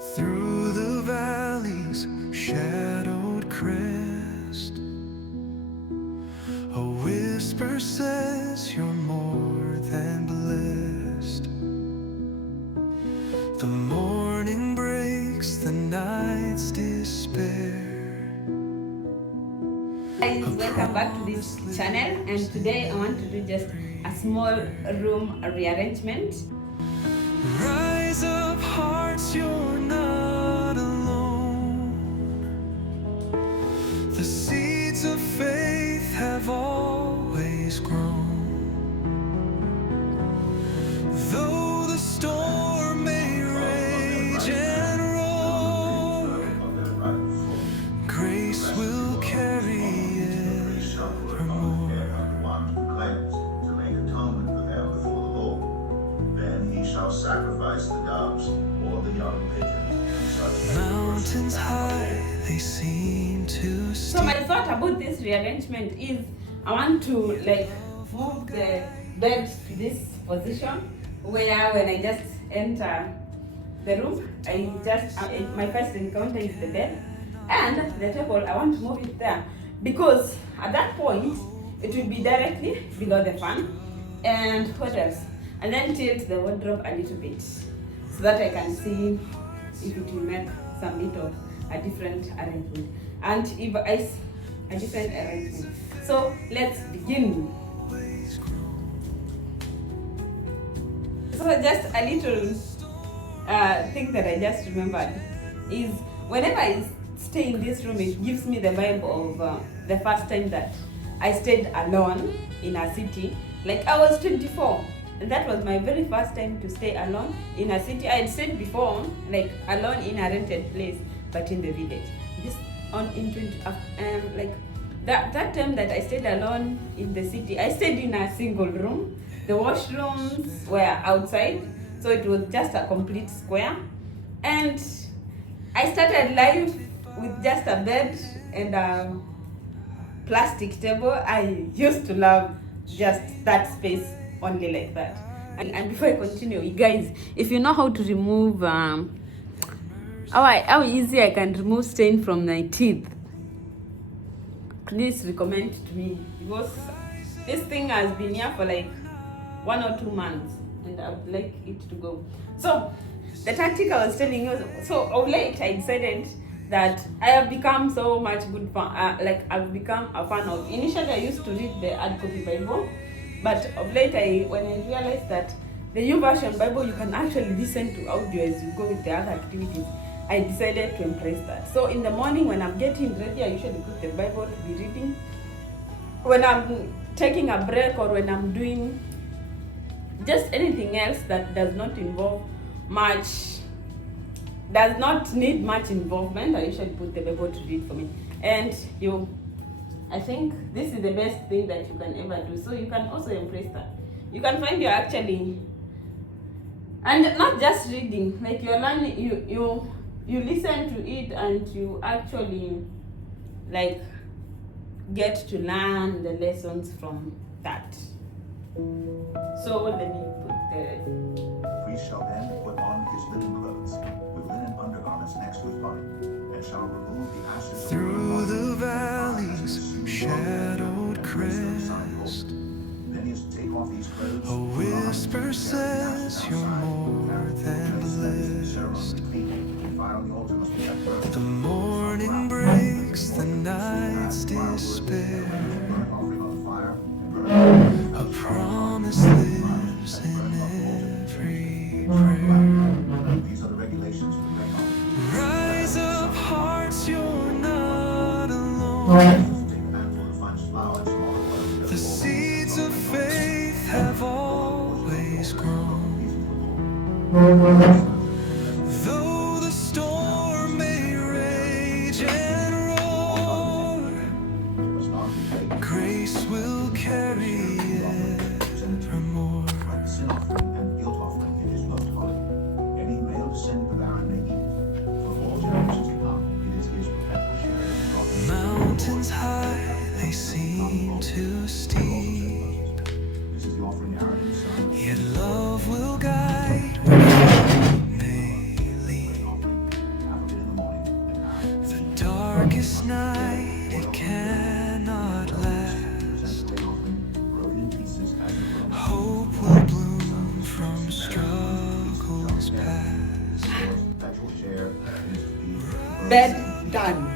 Through the valley's shadowed crest, a whisper says you're more than blessed. The morning breaks the night's despair. Guys, welcome back to this channel, and today I want to do just a small room rearrangement. Rise up, hearts, you're not alone. The seeds of faith have always grown. Though the storm may rage and roar, grace will carry evermore. Sacrifice the doves or the young pigeons. Mountains high, they seem to So my thought about this rearrangement is I want to move the bed to this position where when I just enter the room, my first encounter is the bed, and the table I want to move it there because at that point it will be directly below the fan. And what else? And then tilt the wardrobe a little bit so that I can see if it will make some bit of a different arrangement. And if a different arrangement. So let's begin. So just a little thing that I just remembered is whenever I stay in this room, it gives me the vibe of the first time that I stayed alone in a city. Like I was 24. And that was my very first time to stay alone in a city. I had stayed before, like alone in a rented place, but in the village. This that time that I stayed alone in the city, I stayed in a single room. The washrooms were outside, so it was just a complete square. And I started life with just a bed and a plastic table. I used to love just that space. Only like that. And before I continue, you guys, if you know how to remove how easy I can remove stain from my teeth, please recommend to me, because this thing has been here for like 1 or 2 months and I would like it to go. So the tactic I was telling you, so of late I decided that I have become so much good fan, I've become a fan of. Initially I used to read the hard copy Bible, but of late, when I realized that the new version Bible, you can actually listen to audio as you go with the other activities, I decided to embrace that. So in the morning when I'm getting ready, I usually put the Bible to be reading. When I'm taking a break or when I'm doing just anything else that does not need much involvement, I usually put the Bible to read for me. And I think this is the best thing that you can ever do. So you can also embrace that. You can find you're actually, and not just reading, like you're learning, you listen to it and you actually get to learn the lessons from that. So let me put the Priest shall then put on his linen clothes, with linen undergarments next to his body, and shall remove the ashes through the valley's shadowed crest. Then he is to take off these clothes. A whisper says you're more than blessed. The morning breaks the night's despair. A promise lives in every prayer. These are the regulations for the Rise up, hearts, you're not alone. The seeds of faith have always grown. Though the storm may rage and roar, grace will carry evermore. sin offering and guilt offering it is most holy. Any male descendant of Aaron may eat it. For all generations to come, it is his perpetual share. Mountains high, they seem too steep, This is the offering Aaron and his son. yet love will guide. bed done.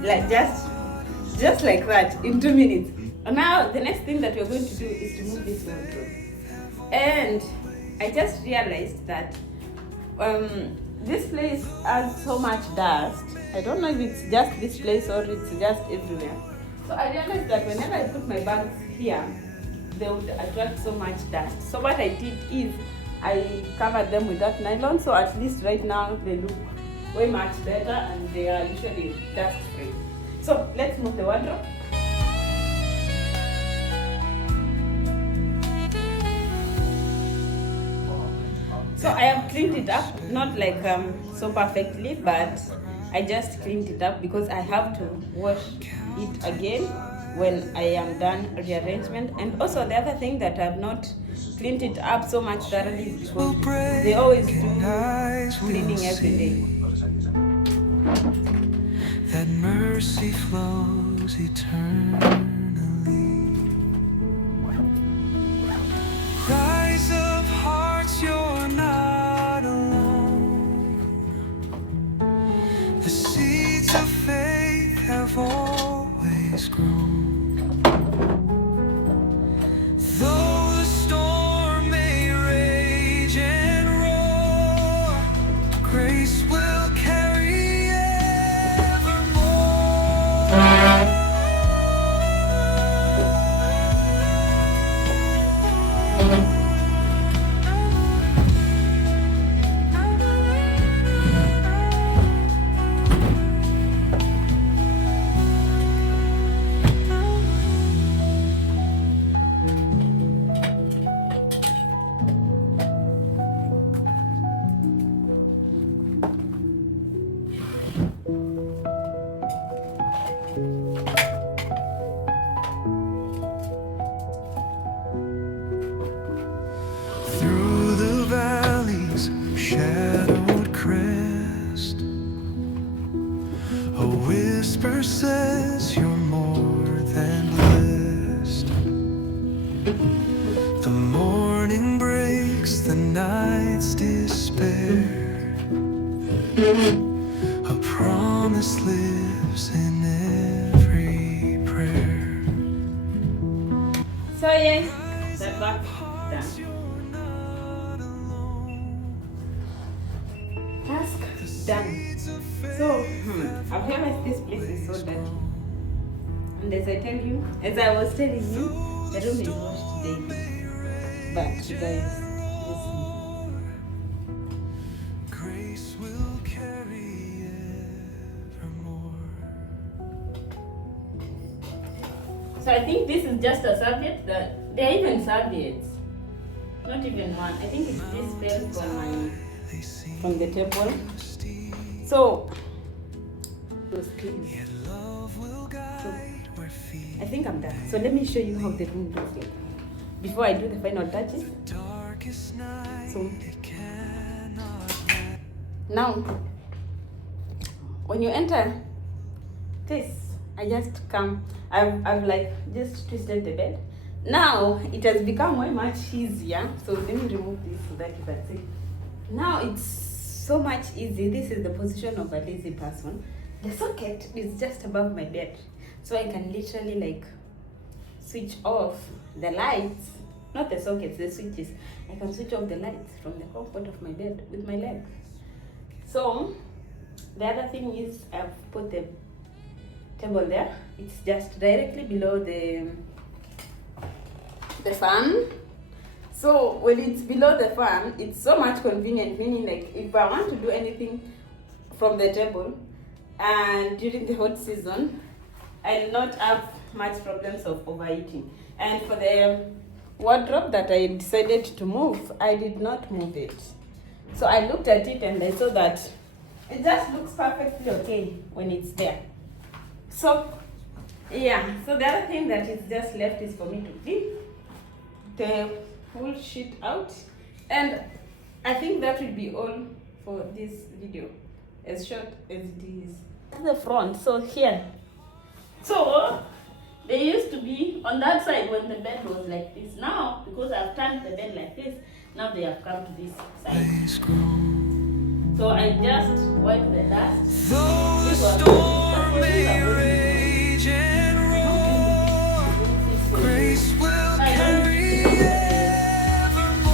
Like just like that in 2 minutes. And now the next thing that we're going to do is to move this wardrobe. And I just realized that this place has so much dust. I don't know if it's just this place or it's just everywhere. So I realized that whenever I put my bags here, they would attract so much dust. So what I did is I covered them with that nylon, so at least right now they look way much better and they are usually dust free. So let's move the wardrobe. So I have cleaned it up, not like so perfectly, but I just cleaned it up because I have to wash it again when I am done rearrangement. And also the other thing that I have not cleaned it up so much thoroughly is because they always do cleaning every day. That mercy flows eternally. Rise up, hearts, you're not alone. The seeds of faith have always grown. Though the storm may rage and roar, grace will carry evermore. Through the valleys, shadowed crest, a whisper says you're more than blessed. The morning breaks the night's despair. A promise lives in every prayer. So yes, that back done. Task done. So I've realized this place is so dirty. And as I was telling you, the room is washed daily. But guys, listen. Grace will carry evermore. So I think this is just a serviette. There are even serviettes. Not even one. I think it's this fell from the table. So it was clean. So I think I'm done. So let me show you how the room looks like before I do the final touches. So now when you enter this, I just come. I've like just twisted the bed. Now it has become way much easier. So let me remove this so that you can see. Now it's so much easy. This is the position of a lazy person. The socket is just above my bed, so I can literally like switch off the lights, not the sockets, the switches. I can switch off the lights from the comfort of my bed with my leg. So the other thing is I've put the table there. It's just directly below the fan. So when it's below the fan, it's so much convenient, meaning like if I want to do anything from the table and during the hot season, I'll not have much problems of overheating. And for the wardrobe that I decided to move, I did not move it. So I looked at it and I saw that it just looks perfectly okay when it's there. So yeah, so the other thing that is just left is for me to clean the whole sheet out, and I think that will be all for this video, as short as it is. The front, so here, so they used to be on that side when the bed was like this. Now because I've turned the bed like this, now they have come to this side. So I just wipe the dust. Though the This was- storm that's may what it is. rage and roar, grace will I don't carry think it's evermore.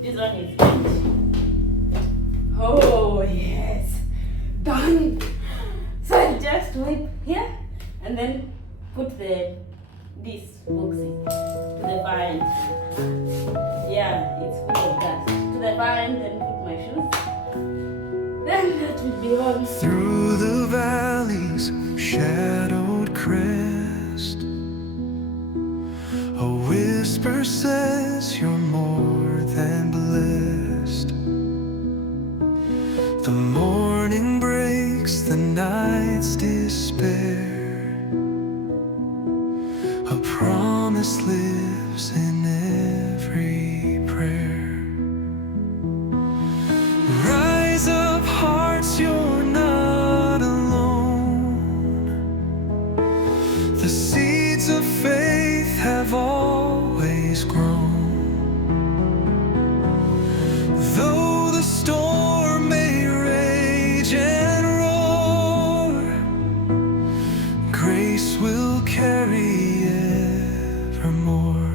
This one is empty. Oh yes, done. So I just wipe here and then put this boxing to the vine. Yeah, it's full of dust. To the vine, then put my shoes. Then that will be all. Through the valleys, shadowed crest, a whisper says you're more than blessed. The morning breaks the night's despair. A promise lives in every prayer. Rise up, hearts, you're not alone. The seeds of faith have always grown. Though the storm may rage and roar, grace will carry evermore.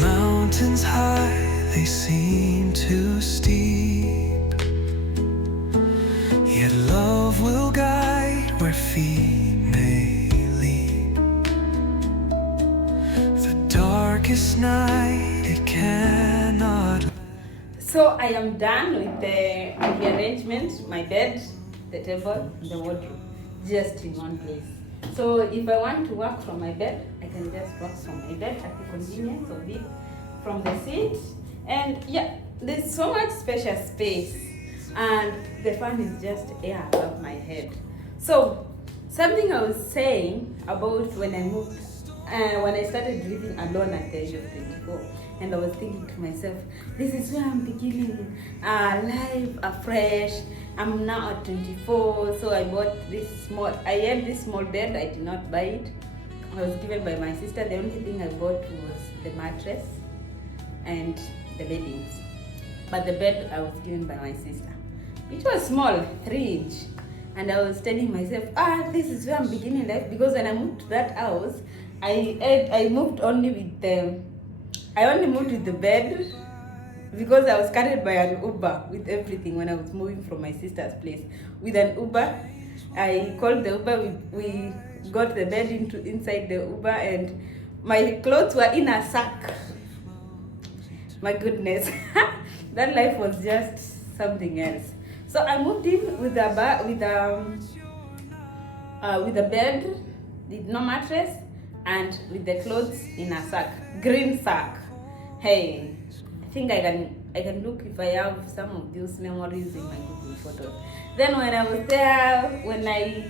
Mountains high, they seem too steep, yet love will guide where feet may leap. The darkest night, it cannot. So I am done with the arrangement, my bed, the table, the wardrobe, just in one place. So if I want to work from my bed, I can just work from my bed at the convenience of it, from the seat. And yeah, there's so much spacious space, and the fan is just air above my head. So something I was saying about when I moved, when I started living alone at the age of 24, and I was thinking to myself, this is where I'm beginning life afresh. I'm now at 24, so I bought I had this small bed. I did not buy it. I was given by my sister. The only thing I bought was the mattress and the beddings. But the bed I was given by my sister. It was small, 3-inch. And I was telling myself, this is where I'm beginning life, because when I moved to that house, I moved only with the bed, because I was carried by an Uber with everything when I was moving from my sister's place. With an Uber, I called the Uber, we got the bed inside the Uber, and my clothes were in a sack. My goodness, that life was just something else. So I moved in with a bed, with no mattress, and with the clothes in a sack, green sack. Hey, I think I can look if I have some of those memories in my Google photos. Then when I was there, when I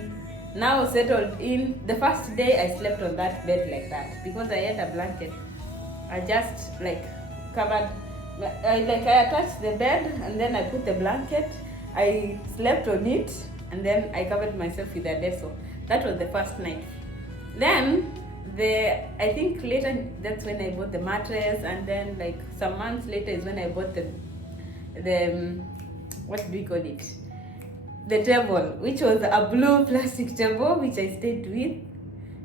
now settled in, the first day I slept on that bed like that, because I had a blanket. I just covered, I attached the bed, and then I put the blanket, I slept on it, and then I covered myself with a deso. That was the first night. Then I think later, that's when I bought the mattress, and then some months later is when I bought the what do we call it? The table, which was a blue plastic table, which I stayed with,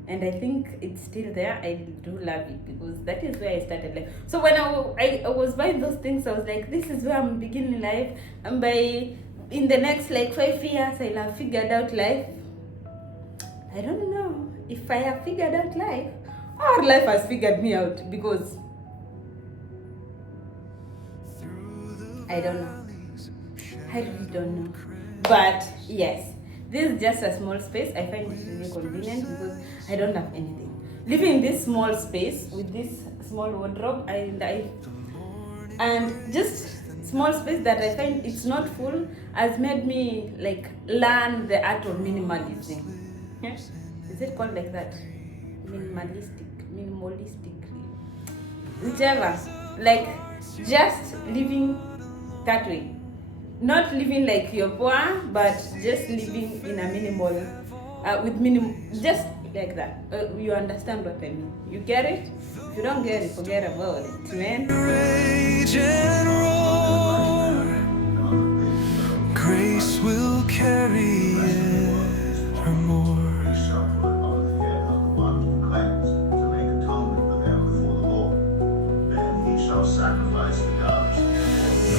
and I think it's still there. I do love it, because that is where I started life. So when I was buying those things, I was like, this is where I'm beginning life, and in the next 5 years, I'll have figured out life. I don't know if I have figured out life, or life has figured me out, because I don't know. I really don't know. But yes, this is just a small space. I find it really convenient, because I don't have anything. living in this small space with this small wardrobe, and just small space that I find it's not full has made me like learn the art of minimalism. Yeah? Is it called like that? Minimalistic, whichever. Like just living that way. Not living like you're poor, but just living in a minimal, just like that. You understand what I mean? You get it? If you don't get it, forget about it, man. Rage and roar, grace will carry evermore. He shall put on the head of the one who cleansed to make atonement for them before the Lord. Then he shall sacrifice the doves.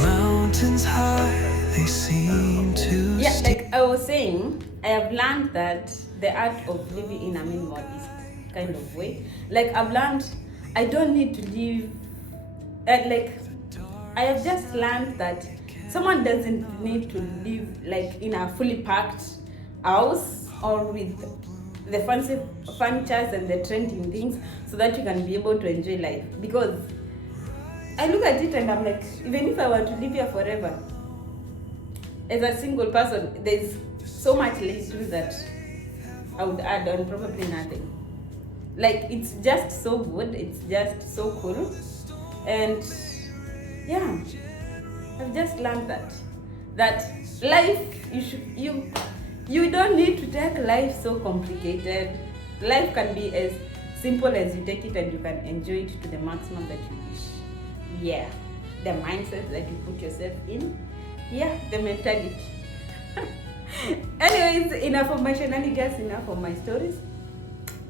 Mountains high, they seem to Yeah, like I was saying, I have learned that the art of living in a minimalist kind of way. Like I've learned, I don't need to live, like I have just learned that someone doesn't need to live like in a fully packed house or with the fancy furnitures and the trending things so that you can be able to enjoy life. Because I look at it and I'm like, even if I were to live here forever, as a single person, there's so much less to that I would add on probably nothing. Like it's just so good, it's just so cool, and yeah, I've just learned that life you don't need to take life so complicated. Life can be as simple as you take it and you can enjoy it to the maximum that you wish. Yeah, the mindset that you put yourself in. Yeah, the mentality. Anyways, enough of my shenanigans, enough of my stories.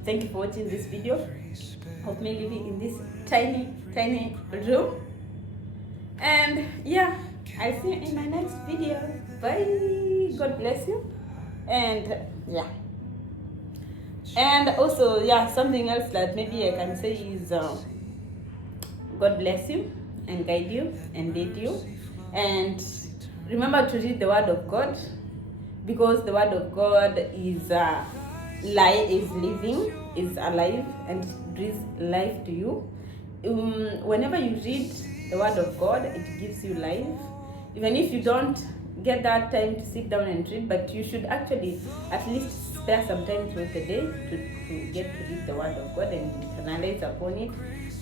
Thank you for watching this video of me living in this tiny room. And yeah, I'll see you in my next video. Bye. God bless you. And yeah. And also, yeah, something else that maybe I can say is God bless you and guide you and lead you. And remember to read the Word of God, because the Word of God is living, is alive, and breathes life to you. Whenever you read the Word of God, it gives you life. Even if you don't get that time to sit down and read, but you should actually at least spare some time throughout the day to get to read the Word of God and internalize upon it,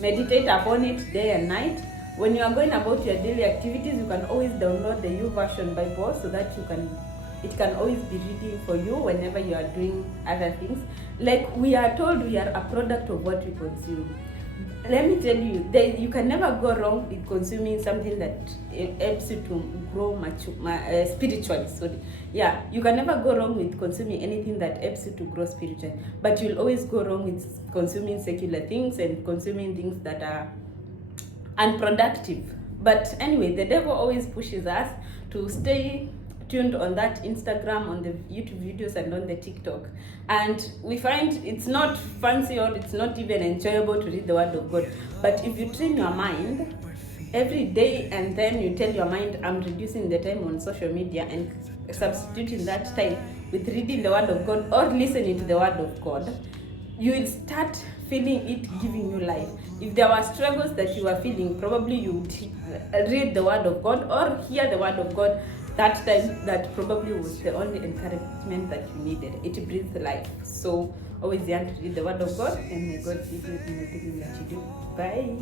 meditate upon it day and night. When you are going about your daily activities, you can always download the YouVersion Bible so that it can always be reading for you whenever you are doing other things. Like we are told, we are a product of what we consume. Let me tell you, you can never go wrong with consuming something that helps you to grow spiritually. Sorry, yeah, you can never go wrong with consuming anything that helps you to grow spiritually. But you'll always go wrong with consuming secular things and consuming things that are unproductive. But anyway, the devil always pushes us to stay tuned on that Instagram, on the YouTube videos, and on the TikTok, and we find it's not fancy or it's not even enjoyable to read the Word of God. But if you train your mind every day and then you tell your mind, I'm reducing the time on social media and substituting that time with reading the Word of God or listening to the Word of God, you will start feeling it giving you life. If there were struggles that you were feeling, probably you would read the Word of God or hear the Word of God that time. That probably was the only encouragement that you needed. It breathes life. So always learn to read the Word of God, and may God give you in everything that you do. Bye.